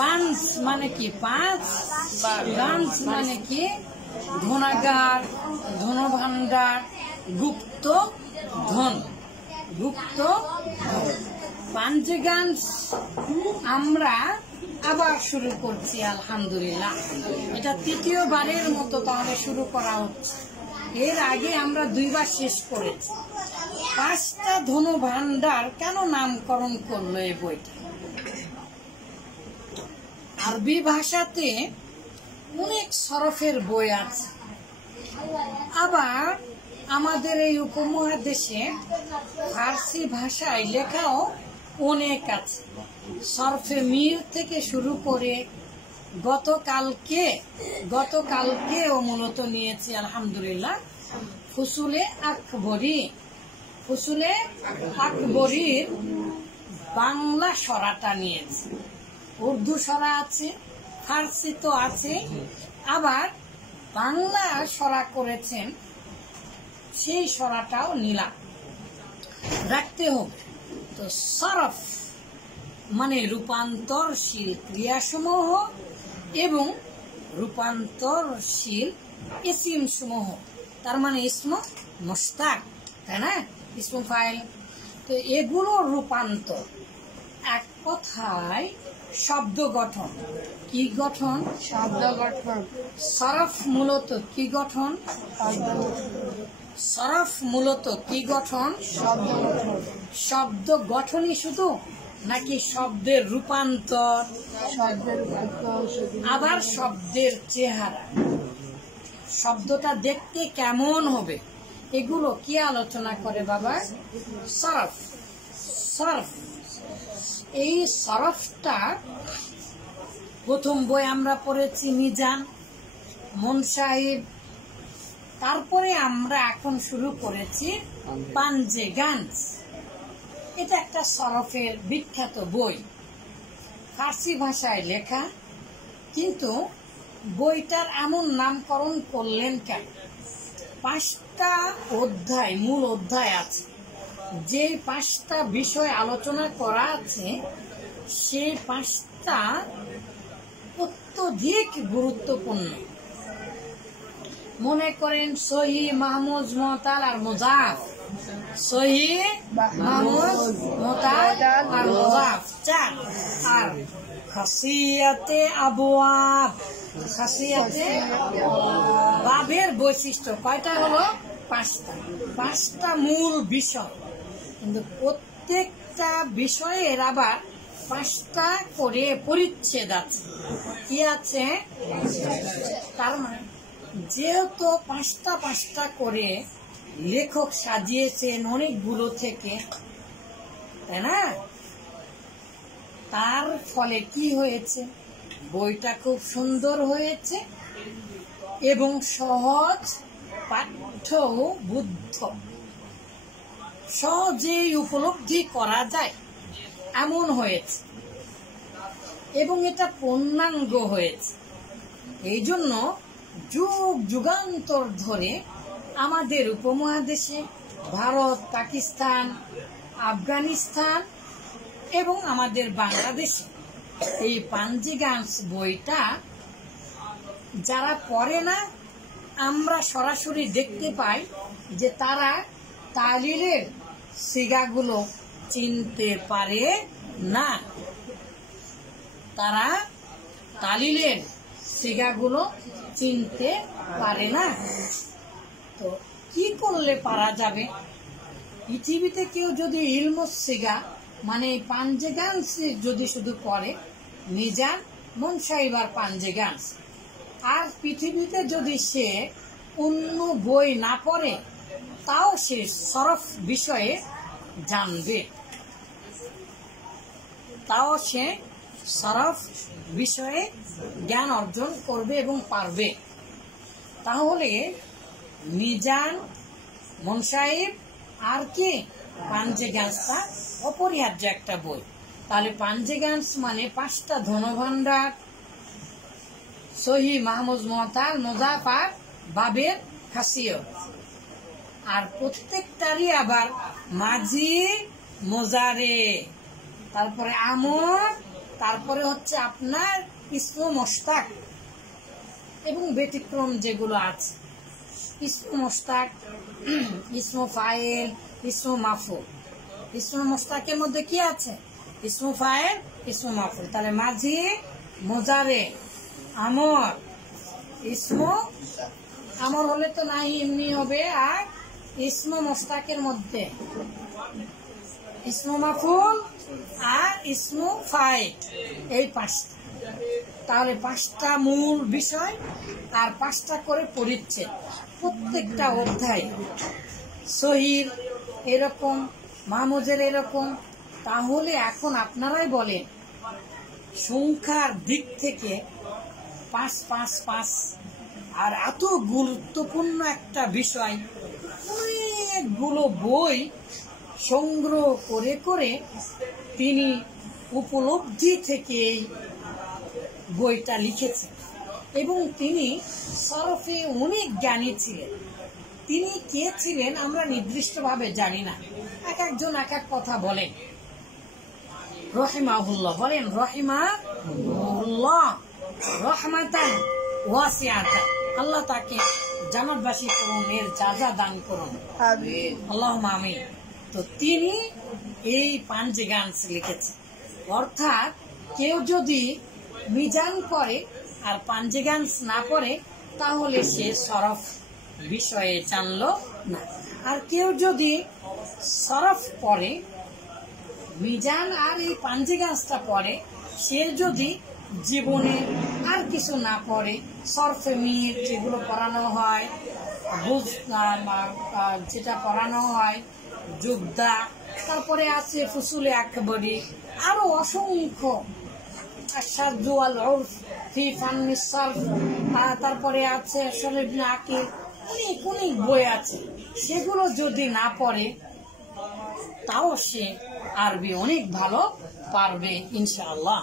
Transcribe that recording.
পাঁচ মানে কি? পাঁচ। গান্স মানে কি? ধনাগার, ধনভাণ্ডার, গুপ্ত ধন, গুপ্ত ধন। পাঞ্জেগান্স আমরা আবার শুরু করছি আলহামদুলিল্লাহ। এটা তৃতীয়বারের মতো তাহলে শুরু করা হচ্ছে। এর আগে আমরা দুইবার শেষ করেছি। পাঁচটা ধনভাণ্ডার কেন নামকরণ করলো এই বইটা? আরবি ভাষাতে অনেক সরফের বই আছে, আবার আমাদের এই উপমহাদেশে ফার্সি ভাষায় লেখাও অনেক আছে। সরফে মির থেকে শুরু করে গতকালকেও মূলত নিয়েছি আলহামদুলিল্লাহ ফুসুলে আকবরীর বাংলা সরাটা নিয়েছি। উর্দু সরা আছে, ফার্সি তো আছে, আবার বাংলা সরা করেছেন, সেই সরাটাও নিলাম, রাখতে হবে। তো সরফ মানে রূপান্তরশীল ক্রিয়াসমূহ এবং রূপান্তরশীল ইসিম সমূহ, তার মানে ইসমু মুশতাক, তাই না? ইসমু ফাইল। তো এগুলো রূপান্তর, এক কথায় শব্দ গঠন। কি গঠন? শব্দ গঠন। সরফ মূলত কি গঠন? সরফ মূলত কি গঠন? শব্দ গঠন। শব্দ গঠনই শুধু, নাকি শব্দের রূপান্তর? শব্দের রূপান্তর। আবার শব্দের চেহারা, শব্দটা দেখতে কেমন হবে, এগুলো কি আলোচনা করে বাবা? সরফ। সরফ, এই সরফটা প্রথম বই আমরা পড়েছি মিজান, মুনসাহিব, তারপরে আমরা এখন শুরু করেছি পাঞ্জেগান্স। এটা একটা সরফের বিখ্যাত বই, ফার্সি ভাষায় লেখা, কিন্তু বইটার এমন নামকরণ করলেন কেন? পাঁচটা অধ্যায়, মূল অধ্যায় আছে, যে পাঁচটা বিষয় আলোচনা করা আছে, সেই পাঁচটা অত্যধিক গুরুত্বপূর্ণ। মনে করেন সহি, মাহমুজ, মুতাল আর মুজাফ। সহি, মাহমুজ, মুতাল আর মুজাফ, চার। আর খাসিয়াতে আবওয়াব, খাসিয়াতে বাবের বৈশিষ্ট্য কয়টা হলো? পাঁচটা। পাঁচটা মূল বিষয়, কিন্তু প্রত্যেকটা বিষয়ের আবার পাঁচটা করে পরিচ্ছেদ আছে। কি আছে? তার মানে যেহেতু পাঁচটা পাঁচটা করে লেখক সাজিয়েছেন অনেকগুলো থেকে, তাই না? তার ফলে কি হয়েছে? বইটা খুব সুন্দর হয়েছে এবং সহজ পাঠ্য বুদ্ধ, সহজেই উপলব্ধি করা যায় এমন হয়েছে, এবং এটা পূর্ণাঙ্গ হয়েছে। এই জন্য যুগ যুগান্তর ধরে আমাদের উপমহাদেশে ভারত, পাকিস্তান, আফগানিস্তান এবং আমাদের বাংলাদেশে এই পাঞ্জেগান্স বইটা যারা পড়ে না, আমরা সরাসরি দেখতে পাই যে তারা তালিলের সিগাগুলো চিনতে পারে না। তারা তালিলের সিগাগুলো চিনতে পারে না। তো কি করলে পারা যাবে? পৃথিবীতে কেউ যদি ইলমুস সিগা মানে পাঞ্জেগান্স যদি শুধু পড়ে, মিজান, মুনসাহিব আর পাঞ্জেগান্স, আর পৃথিবীতে যদি সে অন্য বই না পড়ে, তাও সে সরফ বিষয়ে জানবে, তাও সে সরফ বিষয়ে জ্ঞান অর্জন করবে এবং পারবে। তাহলে মিজান, মুনসাহিব আর কি পাঞ্জেগান্সটা অপরিহার্য একটা বই। তাহলে পাঞ্জেগান্স মানে পাঁচটা ধনভাণ্ডার, সহি, মাহমুজ, মুতাল, মুজাফ আর বাবের খাসিয়ত, আর প্রত্যেকটারই আবার মাঝি, মোজারে, তারপরে আমর, তারপরে হচ্ছে আপনার ইসমু মুশতাক এবং ব্যতিক্রম যেগুলো আছে, ইসমু মুশতাক, ইসমু ফাইল, ইসমু মাফুল। ইসমু মুশতাকের মধ্যে কি আছে? ইসমু ফাইল, ইসমু মাফুল। তাহলে মাঝি, মুজারে, আমর। ইসমু আমর হলে তো নাই এমনি হবে। আর ইসমু মুশতাকের মধ্যে ইসমু মাফুল আর ইসমু ফাইল, এই পাঁচটা। তাহলে পাঁচটা মূল বিষয় আর পাঁচটা করে পরিচ্ছেদ। প্রত্যেকটা অধ্যায় সহির এরকম, মাহমুজের এরকম। তাহলে এখন আপনারাই বলেন, সংখ্যার দিক থেকে 5 5 5, আর এত গুরুত্বপূর্ণ একটা বিষয়, অনেকগুলো বই সংগ্রহ করে করে তিনি উপলব্ধি থেকে এই বইটা লিখেছেন। এবং তিনি সরফে অনেক জ্ঞানী ছিলেন। তিনি কে ছিলেন আমরা নির্দিষ্টভাবে জানি না, এক একজন এক এক কথা বলেন। রহিমাহুল্লাহ বলেন, রহিমাহুল্লাহ রহমাতান ওয়াসিআতান, আল্লাহ তাকে জান্নাতবাসী করুন, এর যা দান করুন, আমিন। আল্লাহুম্মা আমিন। তো তিনি এই পাঞ্জিগান্স লিখেছেন। অর্থাৎ কেউ যদি মিজান পড়ে আর পাঞ্জিগান্স না পড়ে তাহলে সে সরফ বিষয়ে জানলো না। আর কেউ যদি সরফ পড়ে, মিজান আর এই পাঞ্জিগান্সটা পড়ে, সে যদি জীবনে আর কিছু না পড়ে, সরফে মির যেগুলো পড়ানো হয়, যেটা পড়ানো হয়, জুবদা, তারপরে আছে ফুসুলে আকবরি, আরো অসংখ্য, তারপরে আছে অনেক অনেক বই আছে। সেগুলো যদি না পড়ে তাও সে আরবি অনেক ভালো পারবে ইনশাআল্লাহ।